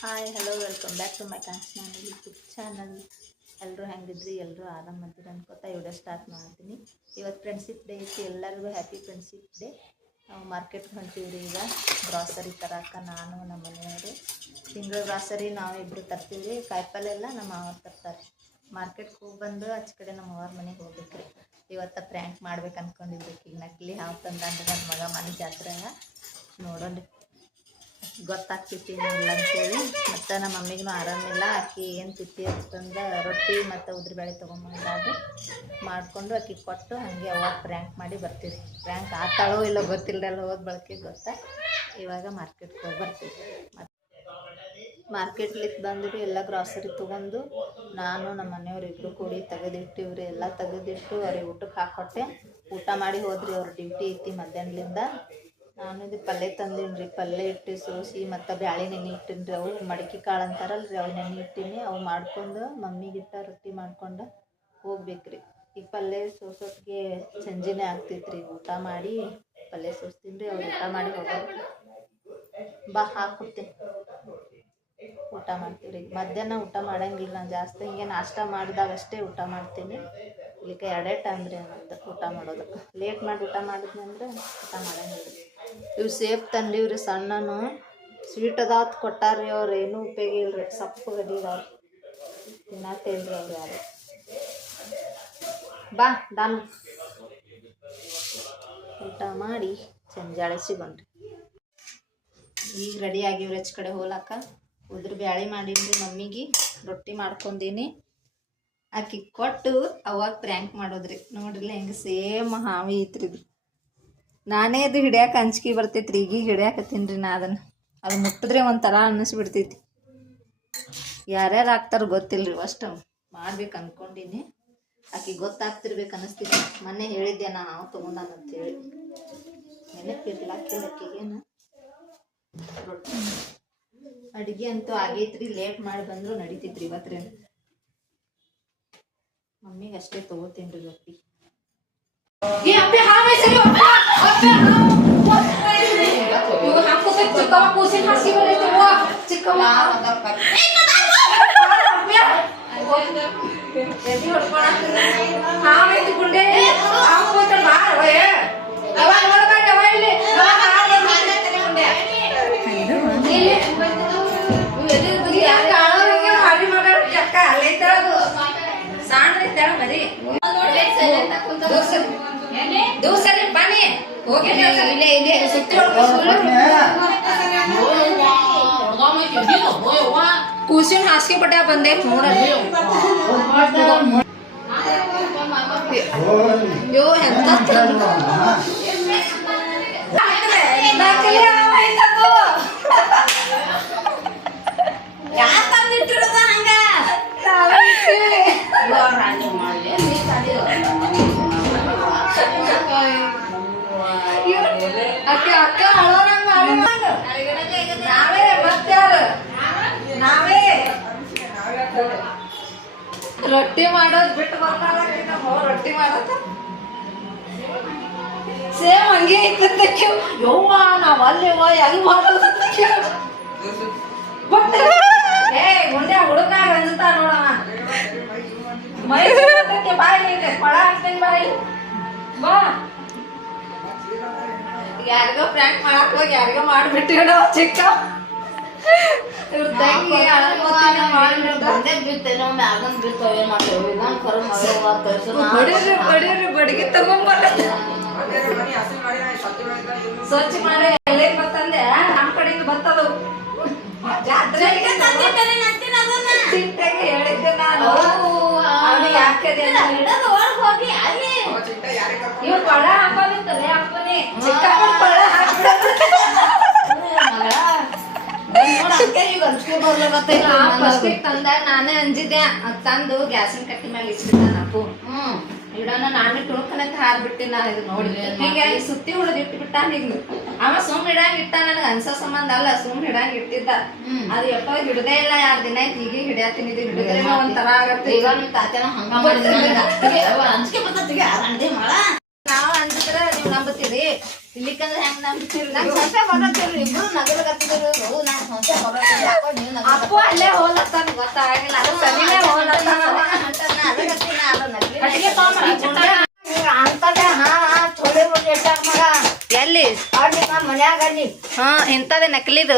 Hi hello welcome back to my YouTube channel. ಎಲ್ಲರೂ ಹೆಂಗಿದ್ರಿ? ಎಲ್ಲರೂ ಆರಾಮದಿರಿ ಅನ್ಕೋತಾ ವಿಡಿಯೋ ಸ್ಟಾರ್ಟ್ ಮಾಡ್ತೀನಿ. ಇವತ್ತು ಫ್ರೆಂಡ್ಶಿಪ್ ಡೇ ಐತಿ. ಎಲ್ಲರಿಗೂ ಹ್ಯಾಪಿ ಫ್ರೆಂಡ್ಶಿಪ್ ಡೇ. ನಾವು ಮಾರ್ಕೆಟ್ಗೆ ಹೊಂಟೀವ್ರಿ. ಈಗ ಗ್ರಾಸರಿ ತರಕ ನಾನು ನಮ್ಮ ಮನೆಯವರು ತಿಂಗಳ ಗ್ರಾಸರಿ ನಾವಿಬ್ಬರು ತರ್ತೀವಿ. ಕಾಯಿಪಲ್ಲೆ ಎಲ್ಲ ನಮ್ಮ ಅವ್ರು ತರ್ತಾರೆ. ಮಾರ್ಕೆಟ್ಗೆ ಹೋಗಿ ಬಂದು ಆಚೆ ಕಡೆ ನಮ್ಮ ಅವ್ರ ಮನೆಗೆ ಹೋಗ್ಬೇಕ್ರಿ. ಇವತ್ತು ಪ್ರ್ಯಾಂಕ್ ಮಾಡ್ಬೇಕು ಅನ್ಕೊಂಡಿದ್ವಿ. ಈಗ ನಕಲಿ ಹಾವು ತಂದಂದ್ರೆ ನನ್ನ ಮಗ ಮನೆ ಜಾತ್ರೆಗ ನೋಡೋಣ ಗೊತ್ತಾಗ್ತೈತಿ ಇಲ್ಲ ಅಂತೇಳಿ. ಮತ್ತು ನಮ್ಮ ಮಮ್ಮಿಗೂ ಆರಾಮಿಲ್ಲ. ಆಕಿ ಏನು ತಿತ್ತಿ ಅಂತಂದು ರೊಟ್ಟಿ ಮತ್ತು ಉದ್ರಿಬೇಳೆ ತೊಗೊಂಬಂದಾಗಿ ಮಾಡಿಕೊಂಡು ಆಕಿ ಕೊಟ್ಟು ಹಾಗೆ ಅವಾಗ ಪ್ರ್ಯಾಂಕ್ ಮಾಡಿ ಬರ್ತೀವಿ. ಪ್ರ್ಯಾಂಕ್ ಆತಾಳೋ ಇಲ್ಲ ಗೊತ್ತಿಲ್ಲದಲ್ಲ, ಹೋದ ಬಳಕೆ ಗೊತ್ತಾ. ಇವಾಗ ಮಾರ್ಕೆಟ್ಗೆ ಹೋಗಿ ಬರ್ತೀವಿ. ಮತ್ತು ಮಾರ್ಕೆಟ್ಲಿಕ್ಕೆ ಬಂದ್ರಿ ಎಲ್ಲ ಗ್ರಾಸರಿ ತೊಗೊಂಡು ನಾನು ನಮ್ಮ ಮನೆಯವ್ರು ಇಬ್ಬರು ಕೂಡಿ ತೆಗೆದಿಟ್ಟಿವ್ರಿ. ಎಲ್ಲ ತೆಗೆದಿಟ್ಟು ಅವ್ರಿಗೆ ಊಟಕ್ಕೆ ಹಾಕ್ಕೊಟ್ಟೆ. ಊಟ ಮಾಡಿ ಹೋದ್ರಿ. ಅವ್ರ ಡ್ಯೂಟಿ ಐತಿ ಮಧ್ಯಾಹ್ನದಿಂದ. ನಾನು ಇದು ಪಲ್ಯ ತಂದೀನಿ ರೀ. ಪಲ್ಯ ಇಟ್ಟು ಸೋಸಿ ಮತ್ತು ಬ್ಯಾಳೆ ನೆನೆ ಇಟ್ಟಿನಿ ರೀ. ಅವು ಮಡಕೆ ಕಾಳು ಅಂತಾರಲ್ಲ ರೀ, ಅವು ನೆನೆ ಇಟ್ಟೀನಿ. ಅವು ಮಾಡ್ಕೊಂಡು ಮಮ್ಮಿಗಿಟ್ಟ ರೊಟ್ಟಿ ಮಾಡ್ಕೊಂಡು ಹೋಗ್ಬೇಕ್ರಿ. ಈಗ ಪಲ್ಯ ಸೋಸೋತ್ತಿಗೆ ಸಂಜೆನೇ ಆಗ್ತೈತ್ರಿ. ಊಟ ಮಾಡಿ ಪಲ್ಯ ಸೋಸ್ತೀನಿ ರೀ. ಅವ್ರು ಊಟ ಮಾಡಿ ಹೋಗೋರು. ಬಾ ಹಾಕ್ಕೊಡ್ತೀನಿ, ಊಟ ಮಾಡ್ತೀವಿ ರೀ. ಮಧ್ಯಾಹ್ನ ಊಟ ಮಾಡಂಗಿಲ್ಲ ನಾನು ಜಾಸ್ತಿ. ಹಿಂಗೆ ನಾಷ್ಟ ಮಾಡಿದಾಗಷ್ಟೇ ಊಟ ಮಾಡ್ತೀನಿ. ಇಲ್ಲಿಗೆ ಎರಡೇ ಟೈಮ್ ರೀ ಮತ್ತು ಊಟ ಮಾಡೋದು. ಲೇಟ್ ಮಾಡಿ ಊಟ ಮಾಡಿದ್ನಿ ಅಂದ್ರೆ ಊಟ ಮಾಡಂಗಿಲ್ಲ. ಇವು ಸೇಬ್ ತಂದೀವ್ರಿ ಸಣ್ಣನು. ಸ್ವೀಟ್ ಅದಾವತ್ತು ಕೊಟ್ಟಾರ್ರಿ. ಅವ್ರು ಏನೂ ಉಪಯೋಗ ಇಲ್ರಿ. ಸಪ್ಪು ಗಡಿದವ್ರು ತಿನ್ನತ್ತೇಳ್ರಿ ಅವ್ರು ಯಾರು. ಬಾ ಡಾನ್ ಊಟ ಮಾಡಿ ಸಂಜಾಳೆ ಸಿಗೋಣ್ರಿ. ಈಗ ರೆಡಿ ಆಗಿವ್ರಿ ಆಚೆ ಕಡೆ ಹೋಗ್ಲಾಕ. ಉದ್ರ ಬ್ಯಾಳೆ ಮಾಡೀನಿ ಮಮ್ಮಿಗೆ. ರೊಟ್ಟಿ ಮಾಡ್ಕೊಂಡೀನಿ. ಆಕಿ ಕೊಟ್ಟು ಅವಾಗ ಪ್ರ್ಯಾಂಕ್ ಮಾಡೋದ್ರಿ. ನೋಡ್ರಿಲ್ಲ ಹೆಂಗೆ ಸೇಮ್ ಹಾವಿ ಐತ್ರಿ ಇದು. ನಾನೇ ಅದು ಹಿಡಿಯಾಕೆ ಅಂಜಿಕೆ ಬರ್ತೈತ್ರಿ. ಈಗೀಗ ಹಿಡಿಯಾಕತ್ತೀನಿ ರೀ ನಾ ಅದನ್ನು. ಅದು ಮುಟ್ಟಿದ್ರೆ ಒಂಥರ ಅನ್ನಿಸ್ಬಿಡ್ತೈತಿ. ಯಾರ್ಯಾರು ಆಗ್ತಾರೋ ಗೊತ್ತಿಲ್ಲ ರೀ. ಅಷ್ಟು ಮಾಡ್ಬೇಕು ಅಂದ್ಕೊಂಡೀನಿ. ಆಕೆ ಗೊತ್ತಾಗ್ತಿರ್ಬೇಕು ಅನ್ನಿಸ್ತೈತಿ. ಮೊನ್ನೆ ಹೇಳಿದ್ದೆ ನಾನು ಹಾವು ತೊಗೊಂಡಾನಂತೇಳಿ. ನೆನಪಿರ್ಲಿಲ್ಲ ಆಕಿಗೇನು. ರೊಟ್ಟಿ ಅಡುಗೆ ಅಂತೂ ಆಗೈತ್ರಿ. ಲೇಟ್ ಮಾಡಿ ಬಂದರೂ ನಡೀತೈತ್ರಿ ಇವತ್ತೇ. ಮಮ್ಮಿಗೆ ಅಷ್ಟೇ ತೊಗೋತೀನಿ ರೀ ರೊಟ್ಟಿ. ಕೂಸಿನ ಹಾಸಿಗೆ ಪಟ್ಟ ಬಂದೆ ನೋಡ್ರಿ. ಅಯ್ಯೋ ಎಂತ ಅಕ್ಕ ಅಳೋರಂಗ ನಾವೇ ಬರ್ತಾರ. ನಾವೇ ರೊಟ್ಟಿ ಮಾಡೋದು ಬಿಟ್ಟು ಬರ್ತಾಳ. ರೊಟ್ಟಿ ಮಾಡೋದು ಸೇಮ್ ಹಂಗೆ ಐತಂತ. ಯವ್ವ ನಾವ್ ಅಲ್ಲಿವ ಹೆಂಗ್ ಮಾಡೋದು ಬಟ್ ಗುಂಡೆ ಹುಡುಗ ಅಂಜುತ್ತಾ ನೋಡವ. ಮೈ ಬಾಯಿ ಕೊಳ ಹಾಕ್ತೇನೆ ಬಾಯಿ ಬಾ. ಯಾರಿಗೋ ಪ್ರ್ಯಾಂಕ್ ಮಾಡಕ್ ಹೋಗಿ ಯಾರಿಗೋ ಮಾಡ್ಬಿಟ್ಟಿರೋ ಚಿಕ್ಕ ಇವ್ರ ತಂಗಿ ಬಡಿಗೆ ತಗೊಂಬ ಸ್ವಚ್ಛ ಮಾಡಿ ಎಲೆ ಬರ್ತಂದೆ. ನಮ್ಮ ಕಡೆಯಿಂದ ಬರ್ತದವು ಜಾತ್ರೆ ಹೇಳಿದ್ದೆ ನಾನು. ಯಾಕದೆ ಇವ್ರು ಕೊಳ ಹಾಕೋದಿತ್ತಲ್ಲ ಅಪ್ಪನೇ ಚಿಕ್ಕ ಕೊಳ ತಂದಾಗ ನಾನೇ ಅಂಜಿದ್ದೆ. ತಂದು ಗ್ಯಾಸಿನ ಕಟ್ಟಿ ಮೇಲೆ ಇಟ್ಟಿದ್ದ ಅಪ್ಪು. ಇಡೋಣ ನಾನೇ ತುಣುಕನಂತ ಹಾರ್ಬಿಟ್ಟಿನ. ಇದು ನೋಡಿ ಹಿಂಗೆ ಸುತ್ತಿ ಉಳಿದು ಇಟ್ಬಿಟ್ಟ. ಹಿಂಗ್ ಅವ ಸುಮ್ ಹಿಡಂಗ್ ಇಟ್ಟ. ನನಗೆ ಅನ್ಸೋ ಸಂಬಂಧ ಅಲ್ಲ, ಸುಮ್ ಹಿಡಂಗ್ ಇಟ್ಟಿದ್ದ. ಅದು ಎಷ್ಟೋ ಹಿಡ್ದೇ ಇಲ್ಲ. 2 ದಿನ ಆಯ್ತು ಹೀಗೆ ಹಿಡಿಯತ್ತೀನಿ. ಇದು ಹಿಡಿದ್ರೆ ಒಂಥರ ಆಗತ್ತೆ. ಈಗ ನಿಮ್ ತಾತನ ಹಂಗ ನಾವ್ ಅಂಜಿದ್ರೆ ನೀವು ನಂಬುತ್ತೀರಿ ಇಲ್ಲಿಕಂದ್ರೆ ಹೆಂಗ್ ನಂಬ್ತೀರಿ ನಂಗೆ ಸಂಸ್ಥೆ ಬರತ್ತಿಲ್ರಿ ಇಬ್ರು ನಗಲಕತ್ತಿದ್ರು ನಾನ್ ಸಂಸ್ಥೆ ಬರತ್ತಿಲ್ಲ ಅಪ್ಪ ಅಲ್ಲೇ ಹೋಲತ್ತಾನ ಗೊತ್ತಾಗಿಲ್ಲ ಅದು ಸರಿನೇ ಹೋಲತ್ತಾನ ಅದಗತ್ತಿನ ಅದು ನಗಲಿ ಅಂತದೆ ಹಾ ಚೋಲೆ ಹೋಗಿ ಎಷ್ಟಾಗ ಮಗ ಎಲ್ಲಿ ಮನ್ಯಾಗ ಅಲ್ಲಿ ಹಾ ಇಂಥದೇ ನಕಲಿದು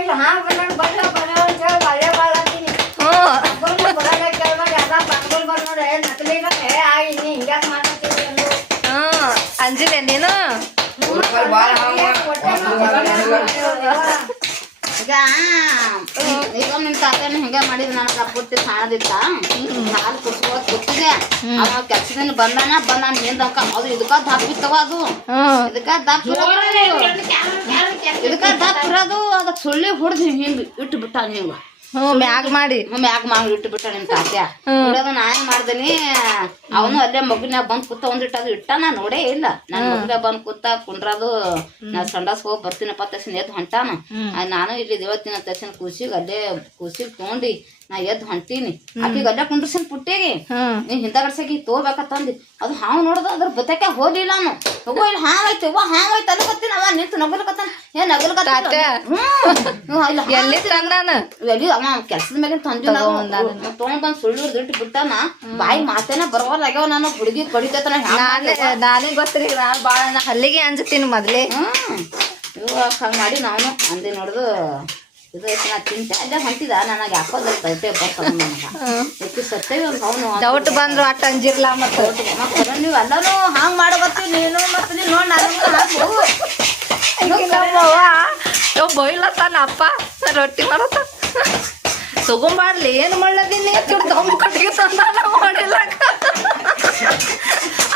ಇಲ್ಲ ಹಾ ಬಂದ ಬರ ಬರ ಅಂತ ಹೇಳಿ ಅಲ್ಲೇ ಬಾಳ ಅಂತೀನಿ ಅಂಜಿದೆ ನೀನು ಈಗ ನಿಮ್ ತಾತನ ಹಿಂಗ ಮಾಡಿದ್ ನನಗ ಪೂರ್ತಿ ಕಾಣದಿತ್ತ ಹಾಲು ಕುಡ್ಸ್ಕೊಳಕ್ ಗೊತ್ತಿದೆ ಅವ ಕೆಲ್ಸದಿಂದ ಬಂದಾನ ನಿಂದಕ್ಕ ಅದು ಇದಕ್ಕ ದಪ್ಪಿತ್ತವ ಅದು ಇದಕ್ಕ ದಪ್ಪಿರೋದು ಅದಕ್ಕೆ ಸುಳ್ಳಿ ಹೊಡ್ದು ಹಿಂಗ್ ಇಟ್ಟು ಬಿಟ್ಟ ಹಿಂಗ ಮ್ಯಾಗ್ ಮಾಡಿ ಇಟ್ಟು ಬಿಟ್ಟ ನಿಮ್ ತಾತ್ಯ ಇಡೋದು ನಾ ಏನ್ ಮಾಡ್ದೇನಿ ಅವನು ಅಲ್ಲೇ ಮಗುನ್ಯಾಗ ಬಂದ್ ಕೂತ ಒಂದಿಟ್ಟದು ಇಟ್ಟ ನಾ ನೋಡೇ ಇಲ್ಲ ನಾನ್ ಮಗುನ್ಯಾಗ ಬಂದ್ ಕೂತ ಕುಂಡ್ರದು ನಾ ಸಂಡಾಸ್ ಹೋಗಿ ಬರ್ತೀನಪ್ಪ ತಕ್ಷಣ ಎದ್ದು ಹೊಂಟಾನ ನಾನು ಇಲ್ಲಿ ದೇವತ್ತಿನ ತಕ್ಷಣ ಕೂಸಿಗೆ ಅಲ್ಲೇ ಕೂಸಿಗೆ ತೊಗೊಂಡಿ ನಾ ಎದ್ದು ಹೊಂಟೀನಿ ಆಕಿಗೆ ಅಲ್ಲೇ ಕುಂಡ್ರಸಿನ ಪುಟ್ಟಿಗೆ ನೀ ಹಿಂದಗಡ್ಸಾಗಿ ತೋಬೇಕಂತಂದಿ ಅದು ಹಾವು ನೋಡ್ದ ಅದ್ರ ಬತ್ತಕ್ಕೆ ಹೋಗ್ಲಿಲ್ಲ ನಾನು ಹೋಗೋ ಇಲ್ಲಿ ಹಾಂಗೈತಿ ಹಾಂಗೈತಿ ಅನ್ಕತ್ತೀನಿ ಅವ ನಿಂತು ನಗಲ್ಕತ್ತಾನ ಏನ್ ನಗಲ್ಕತ್ತ ಎಲ್ಲಿ ಅವ ಕೆಲ್ಸದ ಮ್ಯಾಗಿನ ತಂದಿ ತೊಗೊಂಡ್ ಬಂದ್ ಸುಳ್ಳು ಇಟ್ಟು ಬಿಟ್ಟಾನ ಬಾಯಿ ಮಾತೇನ ಬರವಲ್ಲ ಆಗ್ಯಾವ ನಾನು ಹುಡುಗಿ ಕಡಿತೈತನ ನಾನೇ ಗೊತ್ತಿರಿ ಬಾಳ ಹಲ್ಲಿಗೆ ಅಂಜತೀನಿ ಮೊದ್ಲೇ ಹಂಗ ಮಾಡಿ ನಾನು ಅಂದಿ ನೋಡ್ದು ಇದು ನಾ ತಿಂತೆ ಅಲ್ಲೇ ಹೊಂಟಿದ ನನಗೆ ಯಾಕೋದ್ರ ದೌಟೆ ಬರ್ತಾವ ಸತ್ತೇವಿ ಒಂದು ಅವನು ಡೌಟ್ ಬಂದ್ರು ಅಟ್ ಅಂಜಿರ್ಲ ಮತ್ತೆ ನೀವು ಎಲ್ಲನೂ ಹಾಂಗ್ ಮಾಡಬತ್ತೀವಿ ನೀನು ಮತ್ತೆ ನೀನು ನೋಡಿ ಬೈಲತ್ತಾನ ಅಪ್ಪ ರೊಟ್ಟಿ ಮಾಡತ್ತ ತಗೊಂಬಾರ್ಲಿ ಏನು ಮಾಡ್ಲದೀನಿ ದಮ್ ಕಟ್ಟಿಗೆ ತಂದ ಹೊಡಿಲಕ್ಕ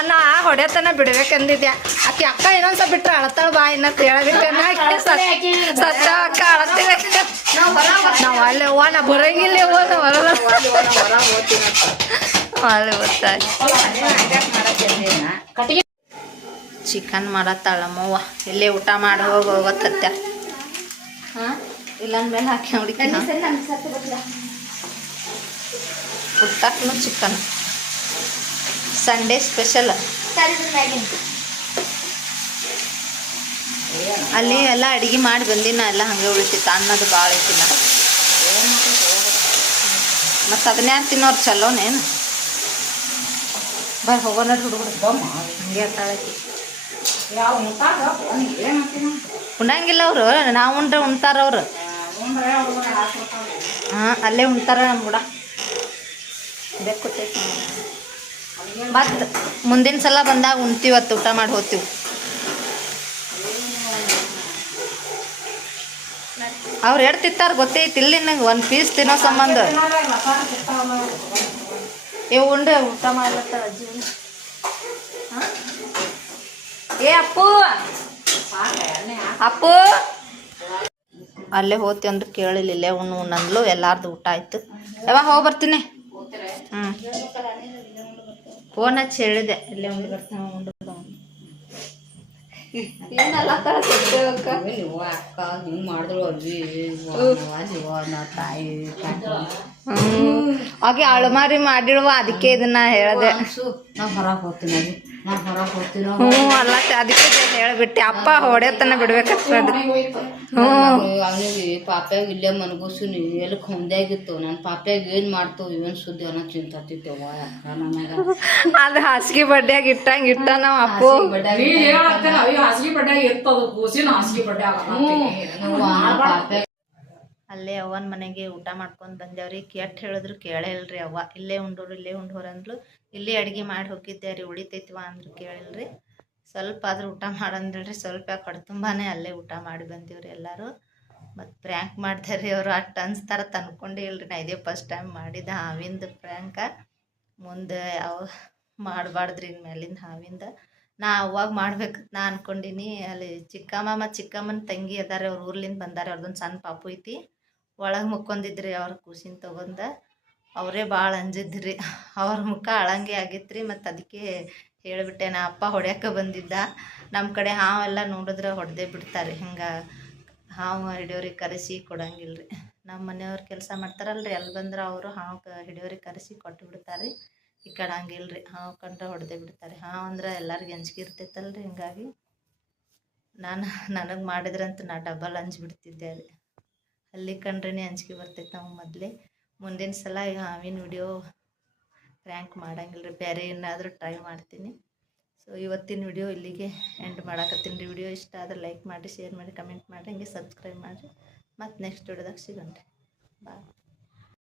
ಅನ್ನ ಹೊಡೆತನ ಬಿಡ್ಬೇಕಂದಿದ್ಯಾ ಆಕಿ ಅಕ್ಕ ಇನ್ನೊಂದ್ಸ ಬಿಟ್ರೆ ಅಳತಾಳ ಬಾ ಇನ್ನ ಹೇಳಬಿಟ್ಟೇನ ಸತ್ತ ಅಕ್ಕ ಅಳತೀವಿ ನಾವ್ ಅಲ್ಲೇ ನಾ ಬರಂಗಿಲ್ಲ ಅಲ್ಲಿ ಗೊತ್ತಾಗಿ ಚಿಕನ್ ಮಾಡತ್ತಾಳಮ್ಮವ್ವ ಇಲ್ಲೇ ಊಟ ಮಾಡಿ ಹೋಗತ್ತ ಹಾಂ ಇಲ್ಲ ಅಂದ್ಮೇಲೆ ಹಾಕಿ ಹುಡುಕಿ ಊಟಕ್ಕೂ ಚಿಕನ್ ಸಂಡೇ ಸ್ಪೆಷಲ್ ಅಲ್ಲಿ ಎಲ್ಲ ಅಡುಗೆ ಮಾಡಿ ಬಂದಿನ ಎಲ್ಲ ಹಂಗೆ ಉಳಿತಿತ್ತು ಅನ್ನೋದು ಭಾಳ ಐತಿಲ್ಲ ಮತ್ತು ಅದನ್ನ ಯಾರು ತಿನ್ನೋರು ಚಲೋನೇನು ಬರ್ ಹೋಗೋಣ ಹುಡುಗರು ಹಂಗೆ ಅತ್ತಾಳಕಿ ಉಣ್ಣಂಗಿಲ್ಲ ಅವರು ನಾವು ಉಂಡ್ರೆ ಉಣ್ತಾರ ಅವರು ಹಾಂ ಅಲ್ಲೇ ಉಣ್ತಾರ ನಮ್ಮ ಕೂಡ ಬೇಕೈತಿ ಮತ್ತು ಮುಂದಿನ ಸಲ ಬಂದಾಗ ಉಣ್ತೀವತ್ತು ಊಟ ಮಾಡಿ ಹೋಗ್ತೀವಿ ಅವ್ರು ಎಡ್ತಿತ್ತಾರ ಗೊತ್ತೈತಿ ಇಲ್ಲಿ ನಂಗೆ ಒಂದು ಪೀಸ್ ತಿನ್ನೋ ಸಂಬಂಧ ಇವು ಉಂಡೆ ಊಟ ಮಾಡ್ಲತ್ತಾರ ಅಜ್ಜಿ ಏ ಅಪ್ಪು ಅಪ್ಪು ಅಲ್ಲೇ ಹೋಗ್ತಿ ಅಂದ್ರೆ ಕೇಳಿಲ್ಲ ಇಲ್ಲೇ ಉಣ್ಣಂದ್ಲು ಎಲ್ಲಾರ್ದು ಊಟ ಆಯ್ತು ಯಾವಾಗ ಹೋಗಿ ಬರ್ತೀನಿ ಫೋನ್ ಹಚ್ಚಿ ಹೇಳಿದೆ ಇಲ್ಲೇ ಉಂಡು ಬರ್ತಾವ ಉಂಡು ಏನಲ್ಲ ಅಕ್ಕ ಹಿಂಗೆ ಮಾಡಿದ್ರು ತಾಯಿ ಹಾಗೆ ಅಳಮಾರಿ ಮಾಡಿಡುವ ಅದಕ್ಕೆ ಇದನ್ನ ಹೇಳಿದೆ ನಾ ಹೊರಗೆ ಹೋಗ್ತೀನಿ ಹ್ಞೂ ಅಲ್ಲ ಅದಕ್ಕೆ ಹೇಳ್ಬಿಟ್ಟೆ ಅಪ್ಪ ಹೊಡೆತನ ಬಿಡ್ಬೇಕಂತ ಅವನಿಗೆ ಪಾಪ್ಯಾಗ ಇಲ್ಲೇ ಮನಗೂಸುನಿ ಎಲ್ಲಿ ಹೊಂದಾಗಿತ್ತು ನನ್ನ ಪಾಪ್ಯಾಗ ಏನು ಮಾಡ್ತಾವ ಇವನ್ ಸುದ್ದಿ ಅನ್ನೋ ಚಿಂತಿತ್ತೇವ ಅದು ಹಾಸಿಗೆ ಬಡ್ಡ್ಯಾಗ ಇಟ್ಟಂಗೆ ಇಟ್ಟ ನಾವು ಅಪ್ಪು ಅಲ್ಲೇ ಅವ್ವನ ಮನೆಗೆ ಊಟ ಮಾಡ್ಕೊಂಡು ಬಂದೇವ್ರಿ ಕೆಟ್ಟ ಹೇಳಿದ್ರು ಕೇಳೇ ಇಲ್ರಿ ಅವ್ವ ಇಲ್ಲೇ ಉಂಡೋರು ಅಂದ್ಲು ಇಲ್ಲೇ ಅಡುಗೆ ಮಾಡಿ ಹೋಗಿದ್ದೆ ರೀ ಉಳಿತೈತಿವ ಅಂದ್ರು ಕೇಳಿಲ್ರಿ ಸ್ವಲ್ಪ ಆದ್ರೂ ಊಟ ಮಾಡಂದ್ರಿ ಸ್ವಲ್ಪ ಕಡ್ತುಂಬಾನೇ ಅಲ್ಲೇ ಊಟ ಮಾಡಿ ಬಂದೀವ್ರಿ ಎಲ್ಲರೂ ಮತ್ತು ಪ್ರ್ಯಾಂಕ್ ಮಾಡ್ತಾರೆ ರೀ ಅವರು ಅಷ್ಟು ಅನ್ಸ್ತಾರ ತಂದ್ಕೊಂಡೇ ಇಲ್ರಿ ನಾ ಇದೇ ಫಸ್ಟ್ ಟೈಮ್ ಮಾಡಿದ ಹಾವಿಂದ ಪ್ರ್ಯಾಂಕ ಮುಂದೆ ಯಾವ ಮಾಡಬಾರ್ದ್ರಿ ಇನ್ಮೇಲಿಂದ ಹಾವಿಂದ ನಾ ಅವಾಗ ಮಾಡ್ಬೇಕಂತ ನಾ ಅನ್ಕೊಂಡಿನಿ ಅಲ್ಲಿ ಚಿಕ್ಕಮ್ಮ ಮತ್ತು ಚಿಕ್ಕಮ್ಮನ ತಂಗಿ ಅದಾರೆ ಅವ್ರ ಊರ್ಲಿಂದ ಬಂದಾರೆ ಅವ್ರದ್ದೊಂದು ಸಣ್ಣ ಪಾಪು ಐತಿ ಒಳಗೆ ಮುಕ್ಕೊಂಡಿದ್ರಿ ಅವ್ರ ಕೂಸಿನ ತಗೊಂಡ ಅವರೇ ಭಾಳ ಅಂಜಿದ್ರಿ ಅವ್ರ ಮುಖ ಅಳಂಗೆ ಆಗಿತ್ತು ರೀ ಮತ್ತು ಅದಕ್ಕೆ ಹೇಳಿಬಿಟ್ಟೆ ನಾ ಅಪ್ಪ ಹೊಡ್ಯಕ್ಕೆ ಬಂದಿದ್ದ ನಮ್ಮ ಕಡೆ ಹಾವೆಲ್ಲ ನೋಡಿದ್ರೆ ಹೊಡೆದೇ ಬಿಡ್ತಾರೆ ಹಿಂಗೆ ಹಾವು ಹಿಡಿಯೋರಿಗೆ ಕರೆಸಿ ಕೊಡಂಗಿಲ್ಲ ರೀ ನಮ್ಮ ಮನೆಯವ್ರು ಕೆಲಸ ಮಾಡ್ತಾರಲ್ರಿ ಅಲ್ಲಿ ಬಂದ್ರೆ ಅವರು ಹಾವು ಹಿಡಿಯೋರಿಗೆ ಕರೆಸಿ ಕೊಟ್ಟು ಬಿಡ್ತಾರೆ ರೀ ಈ ಕಡೆ ಹಂಗಿಲ್ಲ ರೀ, ಹಾವು ಕಂಡ್ರೆ ಹೊಡೆದೇ ಬಿಡ್ತಾರೆ. ಹಾವು ಅಂದ್ರೆ ಎಲ್ಲರಿಗೂ ಅಂಜಿಕೆ ಇರ್ತೈತಲ್ಲ ರೀ, ಹಿಂಗಾಗಿ ನನಗೆ ಮಾಡಿದ್ರಂತೂ ನಾ ಡಬಲ್ ಅಂಜಿಬಿಡ್ತಿದ್ದೆ ರೀ. ಅಲ್ಲಿ ಕಂಡ್ರೆ ಅಂಜಿಕೆ ಬರ್ತೈತೆ ನಾವು ಮೊದಲೇ. ಮುಂದಿನ ಸಲ ಈ ಹಾವಿನ ವಿಡಿಯೋ ಪ್ರ್ಯಾಂಕ್ ಮಾಡಂಗಿಲ್ಲ ರೀ, ಬೇರೆ ಏನಾದರೂ ಟ್ರೈ ಮಾಡ್ತೀನಿ. ಸೊ ಇವತ್ತಿನ ವಿಡಿಯೋ ಇಲ್ಲಿಗೆ ಎಂಡ್ ಮಾಡಾಕತ್ತೀನಿ ರೀ. ವಿಡಿಯೋ ಇಷ್ಟ ಆದರೆ ಲೈಕ್ ಮಾಡಿ, ಶೇರ್ ಮಾಡಿ, ಕಮೆಂಟ್ ಮಾಡಿ, ಹಂಗೆ ಸಬ್ಸ್ಕ್ರೈಬ್ ಮಾಡಿರಿ. ಮತ್ತು ನೆಕ್ಸ್ಟ್ ವಿಡಿಯೋದಾಗ ಸಿಗೋಣ ರೀ. ಬಾಯ್.